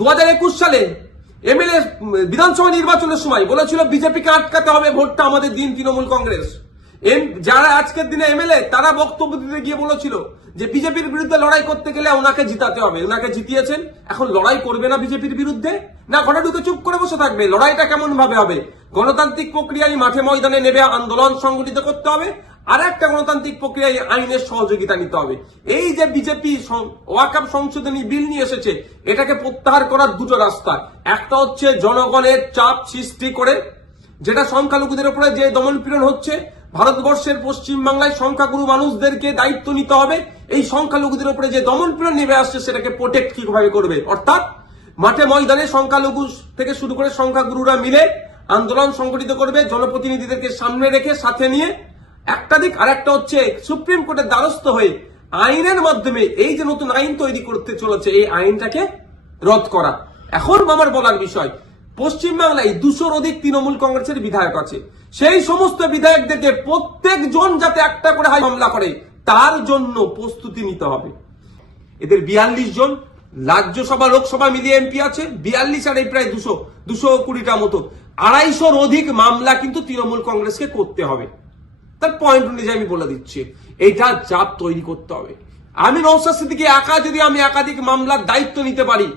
2021 সালে এমএলএ বিধানসভা নির্বাচনের সময় বলেছিল বিজেপিকে আটকাতে হবে, ভোটটা আমাদের দিন তৃণমূল কংগ্রেস। যারা আজকের দিনে এমএলএ তারা বক্তব্য দিতে গিয়ে বলেছিল যে বিজেপির বিরুদ্ধে লড়াই করতে গেলে ওনাকে জিতাতে হবে, ওনাকে জিতিয়েছেন। এখন লড়াই করবে না বিজেপির বিরুদ্ধে, না ঘরে ঢুকে চুপ করে বসে থাকবে? লড়াইটা কেমন ভাবে হবে? গণতান্ত্রিক প্রক্রিয়ায় মাঠে ময়দানে নেবে আন্দোলন সংগঠিত করতে হবে, আর একটা গণতান্ত্রিক প্রক্রিয়ায় আইনের সহযোগিতা নিতে হবে। এই যে বিজেপি ওয়াকফ সংশোধনী বিল নিয়ে এসেছে, এটাকে প্রত্যাহার করার দুটো রাস্তা। একটা হচ্ছে জনগণের চাপ সৃষ্টি করে, যেটা সংখ্যালঘুদের উপরে যে দমনপীড়ন হচ্ছে, ভারতবর্ষের পশ্চিম বাংলায় সংখ্যাগুরু মানুষদেরকে দায়িত্ব নিতে হবে। এই সংখ্যালঘুদের উপরে যে দমনপীড়ন নেমে আসছে সেটাকে প্রোটেক্ট কিভাবে করবে, অর্থাৎ মাঠে ময়দানে সংখ্যালঘু থেকে শুরু করে সংখ্যাগুরুরা মিলে আন্দোলন সংগঠিত করবে, জনপ্রতিনিধিদেরকে সামনে রেখে সাথে নিয়ে একটা দিক। আর একটা হচ্ছে সুপ্রিম কোর্টের দ্বারস্থ হয়ে আইনের মাধ্যমে এই যে নতুন আইন তৈরি করতে চলেছে, এই আইনটাকে রদ করা। এখন আমার বলার বিষয়, পশ্চিমবাংলায় 200-র অধিক তৃণমূল কংগ্রেসের বিধায়ক আছে। সেই সমস্ত বিধায়কদেরকে প্রত্যেকজন যাতে একটা করে মামলা করে তার জন্য প্রস্তুতি নিতে হবে। এদের 42 জন রাজ্যসভা লোকসভা মিলিয়ে এমপি আছে, 42 আর এই প্রায় 220টা মতো, 250-র অধিক মামলা কিন্তু তৃণমূল কংগ্রেসকে করতে হবে। তার পয়েন্ট অনুযায়ী আমি বলে দিচ্ছি, এইটা চাপ তৈরি করতে হবে। আমি নওশাদ সিদ্দিকী একা যদি আমি একাধিক মামলার দায়িত্ব নিতে পারি,